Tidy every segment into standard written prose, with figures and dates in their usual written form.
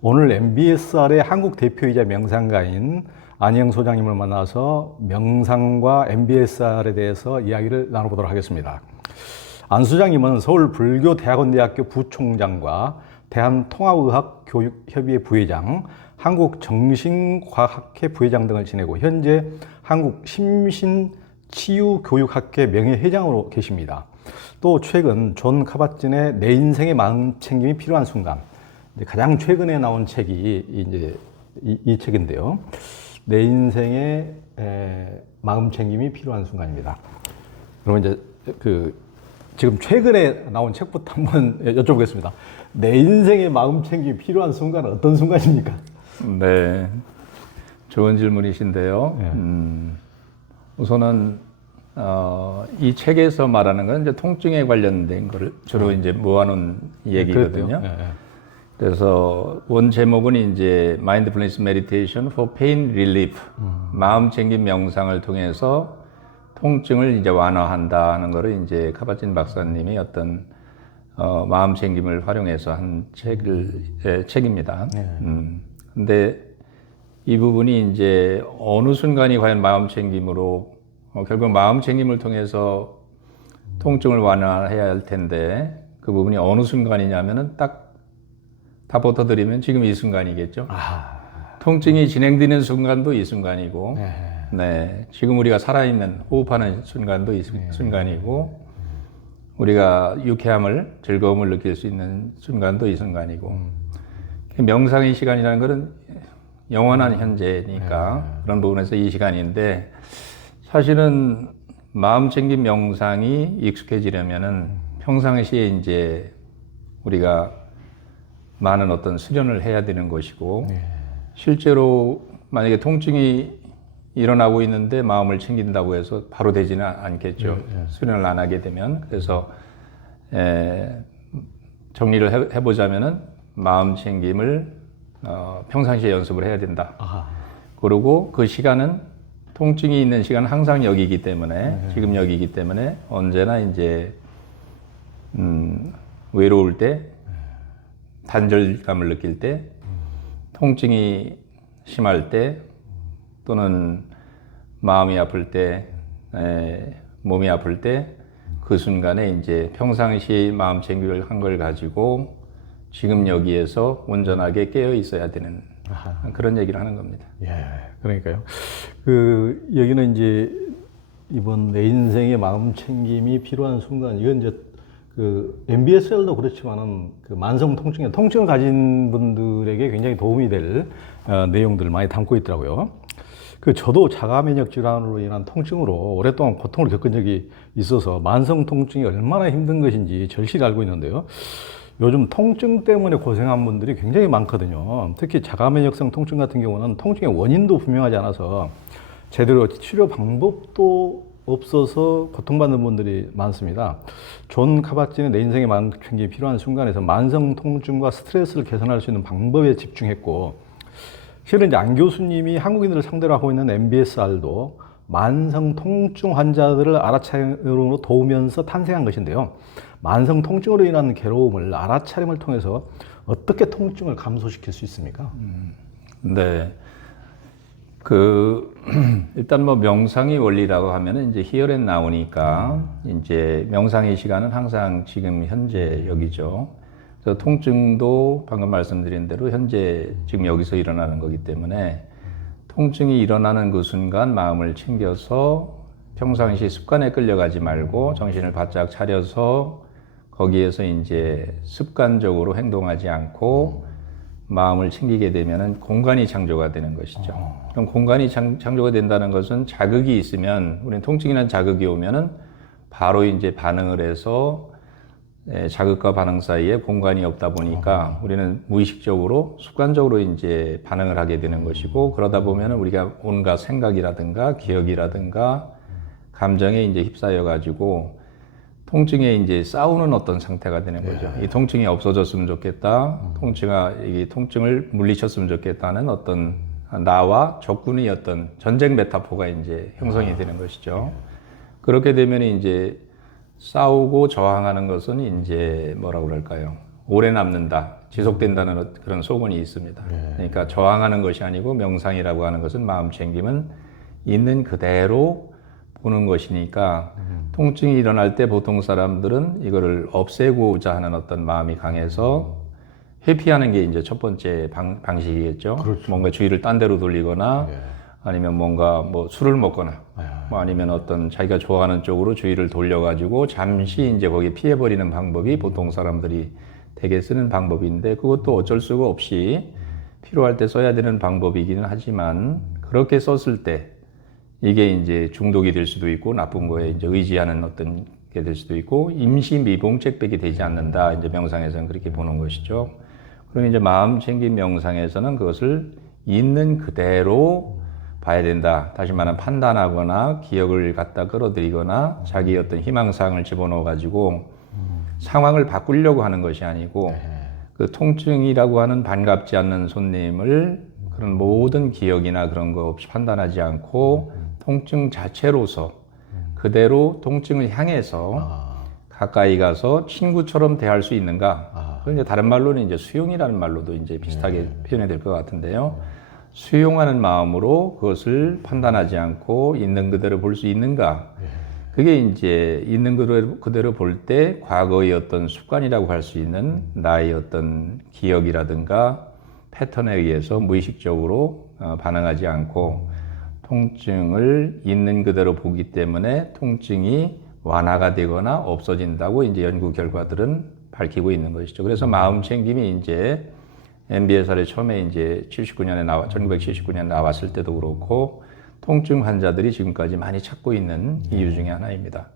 오늘 MBSR의 한국 대표이자 명상가인 안희영 소장님을 만나서 명상과 MBSR에 대해서 이야기를 나눠보도록 하겠습니다. 안 소장님은 서울불교대학원대학교 부총장과 대한통합의학교육협의회 부회장, 한국정신과학회 부회장 등을 지내고 현재 한국심신치유교육학회 명예회장으로 계십니다. 또 최근 존 카bat-진의 내 인생의 마음챙김이 필요한 순간, 가장 최근에 나온 책이 이제 이 책인데요. 내 인생의 마음챙김이 필요한 순간입니다. 그러면 이제 지금 최근에 나온 책부터 한번 여쭤보겠습니다. 내 인생의 마음챙김이 필요한 순간은 어떤 순간입니까? 네, 좋은 질문이신데요. 우선은 이 책에서 말하는 건 이제 통증에 관련된 거를 주로 이제 모아놓은 얘기거든요. 그래서 원 제목은 이제 Mindfulness Meditation for Pain Relief, 마음 챙김 명상을 통해서 통증을 이제 완화한다 하는 거를 이제 카bat-진 박사님이 어떤 마음 챙김을 활용해서 한 책입니다. 근데 이 부분이 이제 어느 순간이 과연 마음 챙김으로 결국 마음 챙김을 통해서 통증을 완화해야 할 텐데 그 부분이 어느 순간이냐면은 딱 답부터 드리면 지금 이 순간이겠죠. 통증이 진행되는 순간도 이 순간이고, 네, 지금 우리가 살아있는 호흡하는 순간도 이 순간이고, 우리가 유쾌함을, 즐거움을 느낄 수 있는 순간도 이 순간이고, 명상의 시간이라는 것은 영원한 현재니까 그런 부분에서 이 시간인데, 사실은 마음 챙김 명상이 익숙해지려면은 평상시에 이제 우리가 많은 어떤 수련을 해야 되는 것이고, 실제로 만약에 통증이 일어나고 있는데 마음을 챙긴다고 해서 바로 되지는 않겠죠. 수련을 안 하게 되면. 그래서 정리를 해보자면은 마음 챙김을 평상시에 연습을 해야 된다. 그리고 그 시간은 통증이 있는 시간은 항상 여기이기 때문에 지금 여기이기 때문에 언제나 이제 외로울 때, 단절감을 느낄 때, 통증이 심할 때, 또는 마음이 아플 때, 몸이 아플 때, 그 순간에 이제 평상시 마음 챙김을 한 걸 가지고 지금 여기에서 온전하게 깨어 있어야 되는 그런 얘기를 하는 겁니다. 예, 그러니까요. 여기는 이제 이번 내 인생의 마음 챙김이 필요한 순간, 이건 이제 MBSR도 그렇지만은 만성 통증을 가진 분들에게 굉장히 도움이 될 내용들을 많이 담고 있더라고요. 저도 자가 면역 질환으로 인한 통증으로 오랫동안 고통을 겪은 적이 있어서 만성 통증이 얼마나 힘든 것인지 절실히 알고 있는데요. 요즘 통증 때문에 고생한 분들이 굉장히 많거든요. 특히 자가 면역성 통증 같은 경우는 통증의 원인도 분명하지 않아서 제대로 치료 방법도 없어서 고통받는 분들이 많습니다. 존 카bat-진의 내 인생의 마음 챙김이 필요한 순간에서 만성 통증과 스트레스를 개선할 수 있는 방법에 집중했고, 실은 이제 안 교수님이 한국인들을 상대로 하고 있는 MBSR도 만성 통증 환자들을 알아차림으로 도우면서 탄생한 것인데요. 만성 통증으로 인한 괴로움을 알아차림을 통해서 어떻게 통증을 감소시킬 수 있습니까? 네. 일단 뭐 명상의 원리라고 하면은 이제 here and now니까 이제 명상의 시간은 항상 지금 현재 여기죠. 그래서 통증도 방금 말씀드린 대로 현재 지금 여기서 일어나는 거기 때문에 통증이 일어나는 그 순간 마음을 챙겨서 평상시 습관에 끌려가지 말고 정신을 바짝 차려서 거기에서 이제 습관적으로 행동하지 않고 마음을 챙기게 되면은 공간이 창조가 되는 것이죠. 그럼 공간이 창조가 된다는 것은 자극이 있으면, 우리는 통증이나 자극이 오면은 바로 이제 반응을 해서 자극과 반응 사이에 공간이 없다 보니까 우리는 무의식적으로 습관적으로 이제 반응을 하게 되는 것이고, 그러다 보면은 우리가 온갖 생각이라든가 기억이라든가 감정에 이제 휩싸여 가지고 통증에 이제 싸우는 어떤 상태가 되는 거죠. 이 통증이 없어졌으면 좋겠다. 이 통증을 물리쳤으면 좋겠다는 어떤 나와 적군의 어떤 전쟁 메타포가 이제 형성이 되는 것이죠. 그렇게 되면 이제 싸우고 저항하는 것은 이제 뭐라고 그럴까요? 오래 남는다. 지속된다는 그런 소문이 있습니다. 그러니까 저항하는 것이 아니고 명상이라고 하는 것은 마음 챙김은 있는 그대로 보는 것이니까 통증이 일어날 때 보통 사람들은 이거를 없애고자 하는 어떤 마음이 강해서 회피하는 게 이제 첫 번째 방식이겠죠. 그렇죠. 뭔가 주의를 딴 데로 돌리거나 아니면 뭔가 뭐 술을 먹거나 뭐 아니면 어떤 자기가 좋아하는 쪽으로 주의를 돌려가지고 잠시 이제 거기에 피해버리는 방법이 보통 사람들이 되게 쓰는 방법인데 그것도 어쩔 수가 없이 필요할 때 써야 되는 방법이기는 하지만 그렇게 썼을 때 이게 이제 중독이 될 수도 있고 나쁜 거에 이제 의지하는 어떤 게 될 수도 있고 임시 미봉책백이 되지 않는다. 이제 명상에서는 그렇게 보는 것이죠. 그럼 이제 마음 챙김 명상에서는 그것을 있는 그대로 봐야 된다. 다시 말하면 판단하거나 기억을 갖다 끌어들이거나 자기 어떤 희망사항을 집어넣어 가지고 상황을 바꾸려고 하는 것이 아니고 그 통증이라고 하는 반갑지 않는 손님을 그런 모든 기억이나 그런 거 없이 판단하지 않고 통증 자체로서 그대로 통증을 향해서 가까이 가서 친구처럼 대할 수 있는가? 그건 이제 다른 말로는 이제 수용이라는 말로도 이제 비슷하게 표현이 될 것 같은데요. 수용하는 마음으로 그것을 판단하지 않고 있는 그대로 볼 수 있는가? 그게 이제 있는 그대로 볼 때 과거의 어떤 습관이라고 할 수 있는 나의 어떤 기억이라든가 패턴에 의해서 무의식적으로 반응하지 않고 통증을 있는 그대로 보기 때문에 통증이 완화가 되거나 없어진다고 이제 연구 결과들은 밝히고 있는 것이죠. 그래서 마음 챙김이 이제 MBSR에 처음에 이제 1979년에 나왔을 때도 그렇고 통증 환자들이 지금까지 많이 찾고 있는 이유 중에 하나입니다.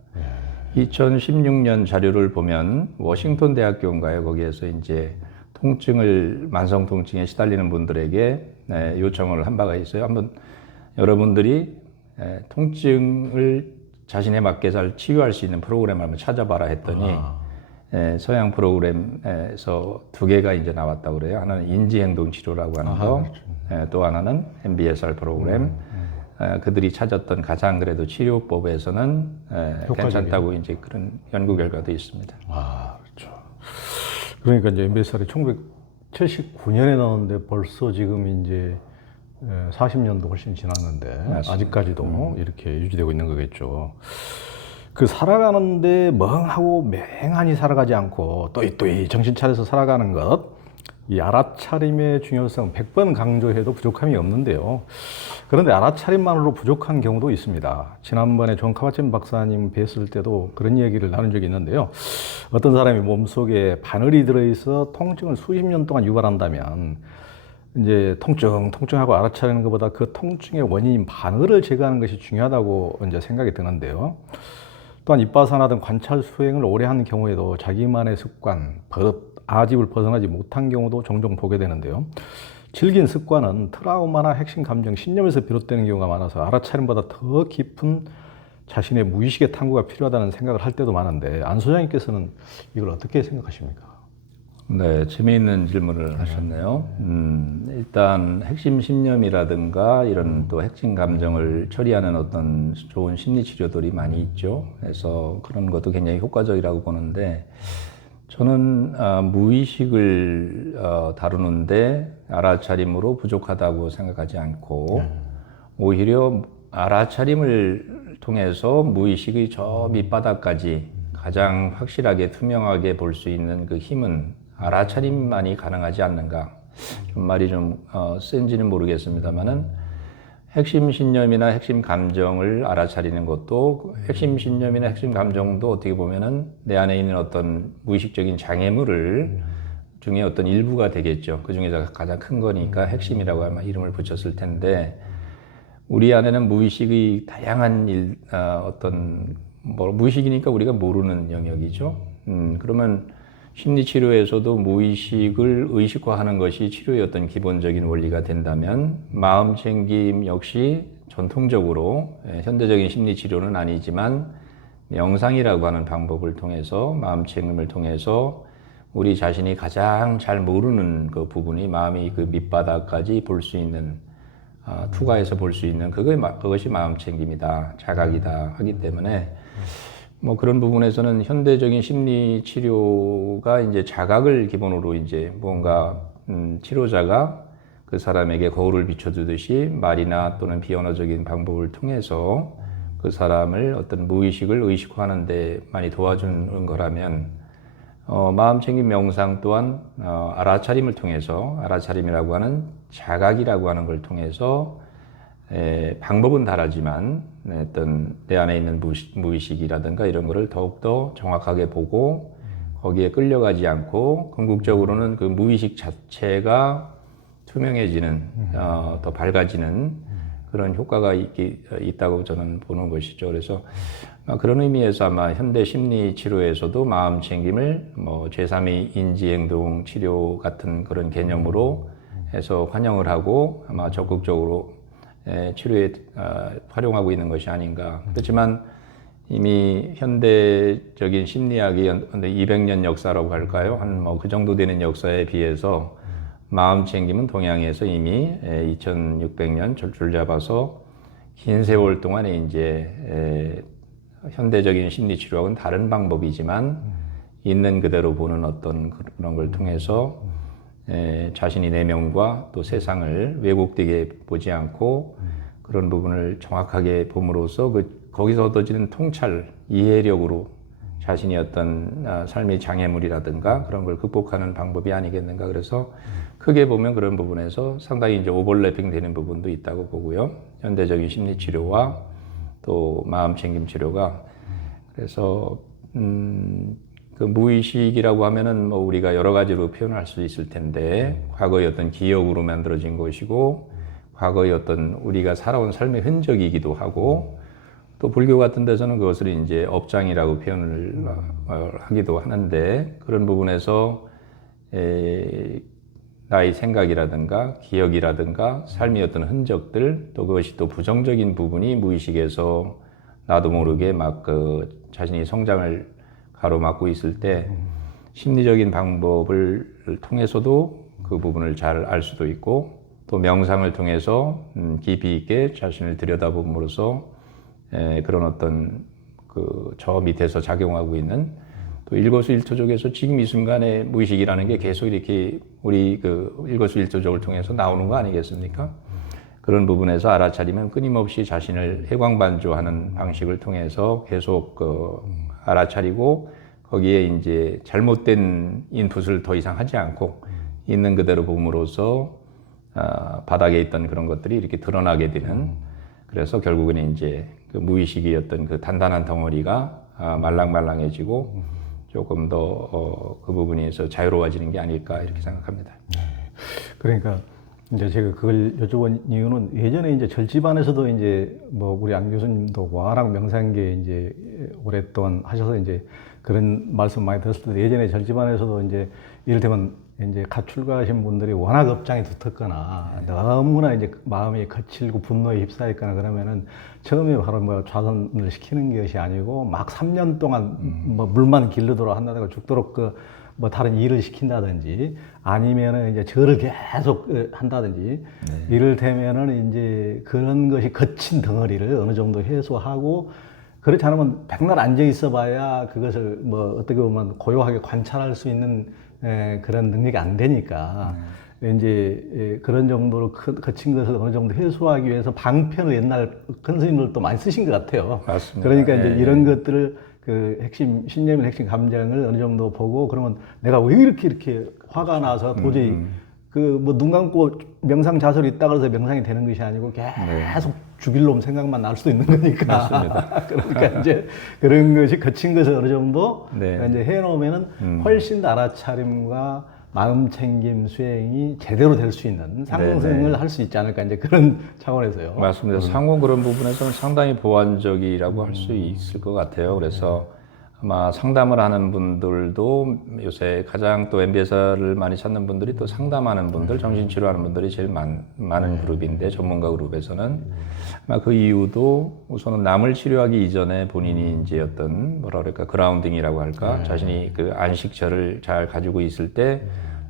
2016년 자료를 보면 워싱턴 대학교인가요? 거기에서 이제 만성 통증에 시달리는 분들에게 요청을 한 바가 있어요. 한번 여러분들이 통증을 자신에 맞게 잘 치유할 수 있는 프로그램을 한번 찾아봐라 했더니 서양 프로그램에서 두 개가 이제 나왔다고 그래요. 하나는 인지행동 치료라고 하는 거, 그렇죠. 또 하나는 MBSR 프로그램. 그들이 찾았던 가장 그래도 치료법에서는 괜찮다고 이제 그런 연구 결과도 있습니다. 그렇죠. 그러니까 이제 MBSR이 1979년에 나왔는데 벌써 지금 이제 40년도 훨씬 지났는데 맞습니다. 아직까지도 이렇게 유지되고 있는 거겠죠. 그 살아가는데 멍하고 맹하니 살아가지 않고 또이 정신 차려서 살아가는 것, 이 알아차림의 중요성 100번 강조해도 부족함이 없는데요. 그런데 알아차림만으로 부족한 경우도 있습니다. 지난번에 존 카바친 박사님 뵀을 때도 그런 얘기를 나눈 적이 있는데요. 어떤 사람이 몸속에 바늘이 들어있어 통증을 수십 년 동안 유발한다면 이제 통증하고 알아차리는 것보다 그 통증의 원인인 바늘을 제거하는 것이 중요하다고 이제 생각이 드는데요. 또한 입바사나 등 관찰 수행을 오래 한 경우에도 자기만의 습관, 아집을 벗어나지 못한 경우도 종종 보게 되는데요. 질긴 습관은 트라우마나 핵심 감정, 신념에서 비롯되는 경우가 많아서 알아차림보다 더 깊은 자신의 무의식의 탐구가 필요하다는 생각을 할 때도 많은데 안 소장님께서는 이걸 어떻게 생각하십니까? 네, 재미있는 질문을 하셨네요. 일단 핵심 신념이라든가 이런 또 핵심 감정을 처리하는 어떤 좋은 심리 치료들이 많이 있죠. 그래서 그런 것도 굉장히 효과적이라고 보는데 저는 무의식을 다루는데 알아차림으로 부족하다고 생각하지 않고 오히려 알아차림을 통해서 무의식의 저 밑바닥까지 가장 확실하게 투명하게 볼 수 있는 그 힘은 알아차림만이 가능하지 않는가. 좀 말이 좀 센지는 모르겠습니다만은 핵심 신념이나 핵심 감정을 알아차리는 것도 핵심 신념이나 핵심 감정도 어떻게 보면은 내 안에 있는 어떤 무의식적인 장애물을 중에 어떤 일부가 되겠죠. 그 중에서 가장 큰 거니까 핵심이라고 아마 이름을 붙였을 텐데 우리 안에는 무의식의 다양한 무의식이니까 우리가 모르는 영역이죠. 그러면 심리치료에서도 무의식을 의식화하는 것이 치료의 어떤 기본적인 원리가 된다면 마음챙김 역시 전통적으로 현대적인 심리치료는 아니지만 명상이라고 하는 방법을 통해서 마음챙김을 통해서 우리 자신이 가장 잘 모르는 그 부분이 마음이 그 밑바닥까지 볼 수 있는 투과해서 볼 수 있는 그것이 마음챙김이다, 자각이다 하기 때문에 뭐 그런 부분에서는 현대적인 심리 치료가 이제 자각을 기본으로 이제 뭔가 치료자가 그 사람에게 거울을 비춰주듯이 말이나 또는 비언어적인 방법을 통해서 그 사람을 어떤 무의식을 의식화하는 데 많이 도와주는 거라면 마음챙김 명상 또한 알아차림을 통해서 알아차림이라고 하는 자각이라고 하는 걸 통해서 방법은 다르지만 어떤 내 안에 있는 무의식이라든가 이런 거를 더욱더 정확하게 보고 거기에 끌려가지 않고 궁극적으로는 그 무의식 자체가 투명해지는 더 밝아지는 그런 효과가 있다고 저는 보는 것이죠. 그래서 그런 의미에서 아마 현대 심리 치료에서도 마음 챙김을 뭐 제3의 인지행동 치료 같은 그런 개념으로 해서 환영을 하고 아마 적극적으로 치료에 활용하고 있는 것이 아닌가. 그렇지만 이미 현대적인 심리학이 200년 역사라고 할까요? 한 뭐 그 정도 되는 역사에 비해서 마음 챙김은 동양에서 이미 2600년 줄 잡아서 긴 세월 동안에 이제 현대적인 심리 치료하고는 다른 방법이지만 있는 그대로 보는 어떤 그런 걸 통해서 자신이 내면과 또 세상을 왜곡되게 보지 않고 그런 부분을 정확하게 봄으로써 거기서 얻어지는 통찰, 이해력으로 자신이 어떤 삶의 장애물이라든가 그런 걸 극복하는 방법이 아니겠는가. 그래서 크게 보면 그런 부분에서 상당히 이제 오버래핑 되는 부분도 있다고 보고요. 현대적인 심리 치료와 또 마음 챙김 치료가 그래서 그 무의식이라고 하면은 뭐 우리가 여러 가지로 표현할 수 있을 텐데 과거의 어떤 기억으로 만들어진 것이고 과거의 어떤 우리가 살아온 삶의 흔적이기도 하고 또 불교 같은 데서는 그것을 이제 업장이라고 표현을 하기도 하는데 그런 부분에서 나의 생각이라든가 기억이라든가 삶의 어떤 흔적들 또 그것이 또 부정적인 부분이 무의식에서 나도 모르게 막 그 자신이 성장을 가로막고 있을 때 심리적인 방법을 통해서도 그 부분을 잘 알 수도 있고 또 명상을 통해서 깊이 있게 자신을 들여다봄으로써 그런 어떤 그 저 밑에서 작용하고 있는 또 일거수일투족에서 지금 이 순간의 무의식이라는 게 계속 이렇게 우리 그 일거수일투족을 통해서 나오는 거 아니겠습니까? 그런 부분에서 알아차리면 끊임없이 자신을 해광반조하는 방식을 통해서 계속 알아차리고 거기에 이제 잘못된 인풋을 더 이상 하지 않고 있는 그대로 봄으로써 바닥에 있던 그런 것들이 이렇게 드러나게 되는 그래서 결국은 이제 그 무의식이었던 그 단단한 덩어리가 말랑말랑해지고 조금 더 그 부분에서 자유로워지는 게 아닐까 이렇게 생각합니다. 그러니까 이제 제가 그걸 여쭤본 이유는 예전에 이제 절집안에서도 이제 뭐 우리 안 교수님도 워낙 명상계 이제 오랫동안 하셔서 이제 그런 말씀 많이 들었을 때 예전에 절집안에서도 이제 이를테면 이제 갓 출가하신 분들이 워낙 업장이 두텁거나 너무나 이제 마음이 거칠고 분노에 휩싸였거나 그러면은 처음에 바로 뭐 좌선을 시키는 것이 아니고 막 3년 동안 뭐 물만 기르도록 한다든가 죽도록 그 뭐 다른 일을 시킨다든지 아니면은 이제 절을 계속 한다든지 이를테면은 이제 그런 것이 거친 덩어리를 어느 정도 해소하고 그렇지 않으면 백날 앉아 있어 봐야 그것을 뭐 어떻게 보면 고요하게 관찰할 수 있는 그런 능력이 안 되니까 이제 그런 정도로 거친 것을 어느 정도 해소하기 위해서 방편을 옛날 큰 스님들도 많이 쓰신 것 같아요. 맞습니다. 그러니까 이제 이런 것들을 그 핵심 신념의 핵심 감정을 어느 정도 보고 그러면 내가 왜 이렇게 화가 나서 도저히 그 뭐 눈 감고 명상 자세로 있다가 해서 명상이 되는 것이 아니고 계속 죽일 놈 생각만 날 수도 있는 거니까. 맞습니다. 그러니까 이제 그런 것이 거친 것을 어느 정도 이제 해놓으면은 훨씬 더 알아차림과 마음 챙김 수행이 제대로 될 수 있는 상승을 할 수 있지 않을까 이제 그런 차원에서요. 맞습니다. 상호 그런 부분에서는 상당히 보완적이라고 할 수 있을 것 같아요. 그래서 아마 상담을 하는 분들도 요새 가장 또 MBS를 많이 찾는 분들이 또 상담하는 분들, 정신치료하는 분들이 제일 많은 그룹인데 전문가 그룹에서는 아마 그 이유도 우선은 남을 치료하기 이전에 본인이 이제 어떤 뭐라 그럴까 그라운딩이라고 할까 자신이 그 안식처를 잘 가지고 있을 때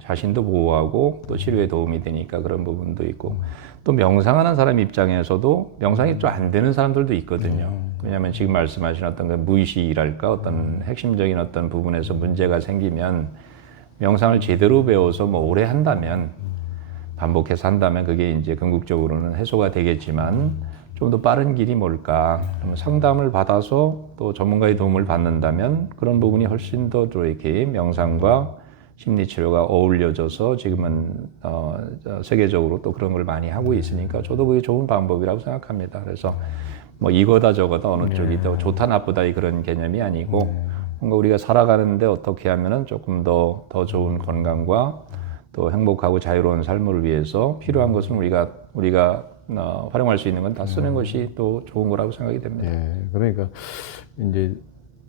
자신도 보호하고 또 치료에 도움이 되니까 그런 부분도 있고 또 명상하는 사람 입장에서도 명상이 좀 안 되는 사람들도 있거든요. 왜냐하면 지금 말씀하신 어떤 그 무의식이랄까 어떤 핵심적인 어떤 부분에서 문제가 생기면 명상을 제대로 배워서 뭐 오래 한다면 반복해서 한다면 그게 이제 궁극적으로는 해소가 되겠지만 좀 더 빠른 길이 뭘까? 그러면 상담을 받아서 또 전문가의 도움을 받는다면 그런 부분이 훨씬 더 이렇게 명상과 심리치료가 어울려져서 지금은 세계적으로 또 그런 걸 많이 하고 있으니까 저도 그게 좋은 방법이라고 생각합니다. 그래서 뭐 이거다 저거다 어느 쪽이 더 좋다 나쁘다 이 그런 개념이 아니고 뭔가 우리가 살아가는데 어떻게 하면은 조금 더 좋은 건강과 또 행복하고 자유로운 삶을 위해서 필요한 것은 우리가 활용할 수 있는 건 다 쓰는 것이 또 좋은 거라고 생각이 됩니다. 예, 그러니까 이제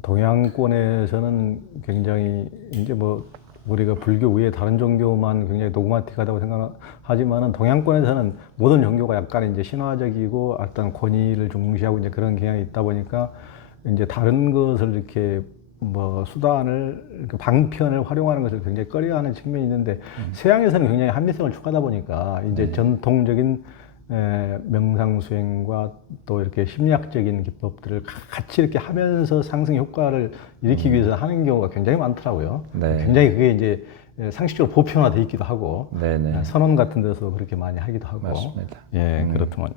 동양권에서는 굉장히 이제 뭐 우리가 불교 외에 다른 종교만 굉장히 도그마틱하다고 생각하지만은 동양권에서는 모든 종교가 약간 이제 신화적이고 어떤 권위를 중시하고 이제 그런 경향이 있다 보니까 이제 다른 것을 이렇게 뭐 수단을 방편을 활용하는 것을 굉장히 꺼려하는 측면이 있는데 서양에서는 굉장히 합리성을 추구하다 보니까 이제 전통적인 명상 수행과 또 이렇게 심리학적인 기법들을 같이 이렇게 하면서 상승 효과를 일으키기 위해서 하는 경우가 굉장히 많더라고요. 네. 굉장히 그게 이제 상식적으로 보편화되어 있기도 하고 네네. 선언 같은 데서 그렇게 많이 하기도 하고. 맞습니다. 예, 그렇더만요.